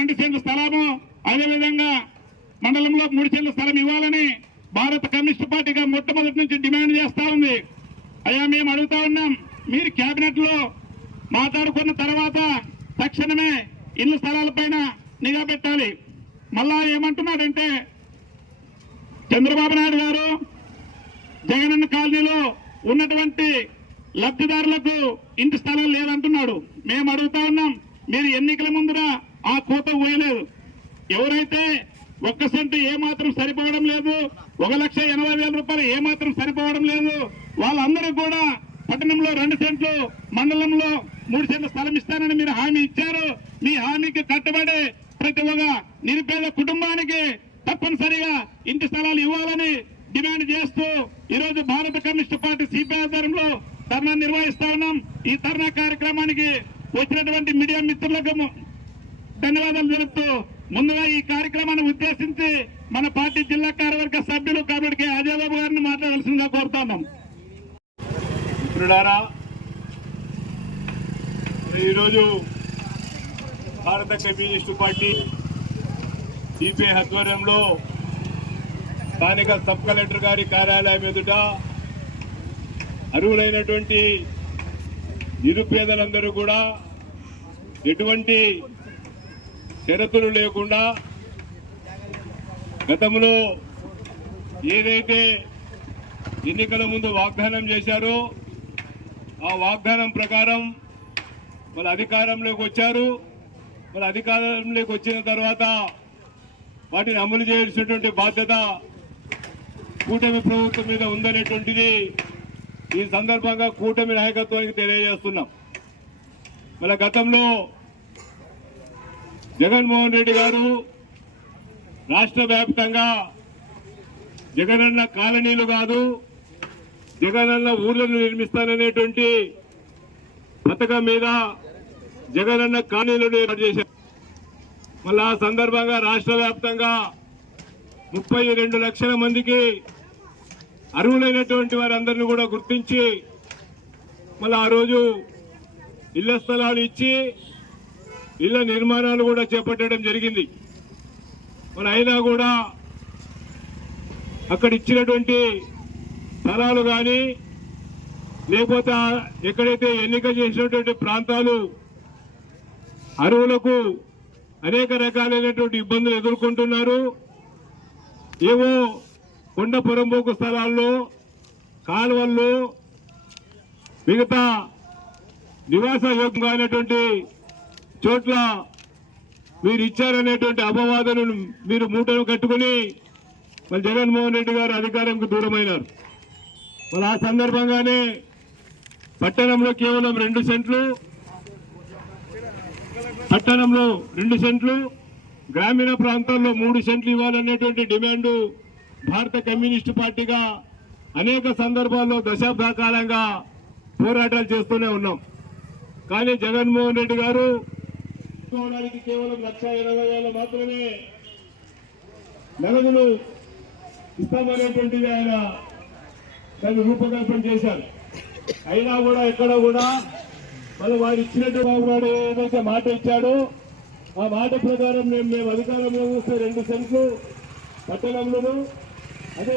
2 సెంట్ల స్థలము, అదేవిధంగా మండలంలో 3 సెంట్ల స్థలం ఇవ్వాలని భారత కమ్యూనిస్టు పార్టీగా మొట్టమొదటి నుంచి డిమాండ్ చేస్తా ఉంది. అయ్యా మేము అడుగుతా ఉన్నాం, మీరు కేబినెట్ లో మాట్లాడుకున్న తర్వాత తక్షణమే ఇళ్ల స్థలాలపైన నిఘా పెట్టాలి. మళ్ళా ఏమంటున్నాడంటే చంద్రబాబు నాయుడు గారు జగనన్న కాలనీలో ఉన్నటువంటి లబ్ధిదారులకు ఇంటి స్థలాలు లేదంటున్నాడు. మేము అడుగుతా ఉన్నాం, మీరు ఎన్నికల ముందర ఆ కోత పోయలేదు. ఎవరైతే 1 సెంటు ఏమాత్రం సరిపోవడం లేదు, 1,80,000 రూపాయలు ఏమాత్రం సరిపోవడం లేదు, వాళ్ళందరూ కూడా పట్టణంలో 2 సెంట్లు, మండలంలో 3 సెంట్ల స్థలం ఇస్తానని మీరు హామీ ఇచ్చారు. మీ హామీకి కట్టుబడి ప్రతి ఒక్క నిరుపేద కుటుంబానికి తప్పనిసరిగా ఇంటి స్థలాలు ఇవ్వాలని డిమాండ్ చేస్తూ ఈరోజు భారత కమ్యూనిస్టు పార్టీ సిపిఐ ఆధ్వర్యంలో ధర్నా నిర్వహిస్తా ఉన్నాం. ఈ ధర్నా కార్యక్రమానికి వచ్చినటువంటి మీడియా మిత్రులకు ధన్యవాదాలు తెలుపుతూ ముందుగా ఈ కార్యక్రమాన్ని ఉద్దేశించి మన పార్టీ జిల్లా కార్యవర్గ సభ్యులు కాబట్టి అజయ్ బాబు గారిని మాట్లాడాల్సిందిగా కోరుతున్నాం. మిత్రులారా, ఈరోజు భారత కమ్యూనిస్టు పార్టీ సిపిఐ ఆధ్వర్యంలో స్థానిక సబ్ కలెక్టర్ గారి కార్యాలయం ఎదుట అర్హులైనటువంటి నిరుపేదలందరూ కూడా ఎటువంటి షరతులు లేకుండా గతంలో ఏదైతే ఎన్నికల ముందు వాగ్దానం చేశారో ఆ వాగ్దానం ప్రకారం వాళ్ళ అధికారంలోకి వచ్చారు. వాళ్ళ అధికారంలోకి వచ్చిన తర్వాత వాటిని అమలు చేయాల్సినటువంటి బాధ్యత కూటమి ప్రభుత్వం మీద ఉందనేటువంటిది ఈ సందర్భంగా కూటమి నాయకత్వానికి తెలియజేస్తున్నాం. మన గతంలో జగన్మోహన్ రెడ్డి గారు రాష్ట్ర వ్యాప్తంగా జగనన్న కాలనీలు కాదు, జగనన్న ఊర్లను నిర్మిస్తాననేటువంటి పథకం మీద జగనన్న కాలనీలను ఏర్పాటు చేశారు. మళ్ళీ ఆ సందర్భంగా రాష్ట్ర వ్యాప్తంగా 32 లక్షల మందికి అర్హులైనటువంటి వారందరినీ కూడా గుర్తించి మళ్ళీ ఆ రోజు ఇళ్ల స్థలాలు ఇచ్చి ఇళ్ల నిర్మాణాలు కూడా చేపట్టడం జరిగింది. మరి అయినా కూడా అక్కడ ఇచ్చినటువంటి స్థలాలు కానీ లేకపోతే ఎక్కడైతే ఎన్నిక చేసినటువంటి ప్రాంతాలు అర్హులకు అనేక రకాలైనటువంటి ఇబ్బందులు ఎదుర్కొంటున్నారు. ఏవో కొండ పొరంబోకు స్థలాల్లో, కాలువల్లో, మిగతా నివాస యోగ్యంగా అయినటువంటి చోట్ల మీరు ఇచ్చారనేటువంటి అపవాదనను మీరు మూటను కట్టుకుని మరి జగన్మోహన్ రెడ్డి గారు అధికారంకు దూరమైనారు. మరి ఆ సందర్భంగానే పట్టణంలో కేవలం 2 సెంట్లు, పట్టణంలో 2 సెంట్లు, గ్రామీణ ప్రాంతాల్లో 3 సెంట్లు ఇవ్వాలనేటువంటి డిమాండు భారత కమ్యూనిస్టు పార్టీగా అనేక సందర్భాల్లో దశాబ్ద కాలంగా పోరాటాలు చేస్తూనే ఉన్నాం. కానీ జగన్మోహన్ రెడ్డి గారు కేవలం 1,80,000 మాత్రమే నగదులు ఇస్తామనేటువంటిది ఆయన దాన్ని రూపకల్పన చేశారు. అయినా కూడా ఎక్కడ కూడా మనం వారు ఇచ్చినట్టు బాబుగారు ఏదైతే మాట ఇచ్చాడో ఆ మాట ప్రకారం మేము అధికారంలో వస్తే 2 సెంట్లు పట్టణంలో అదే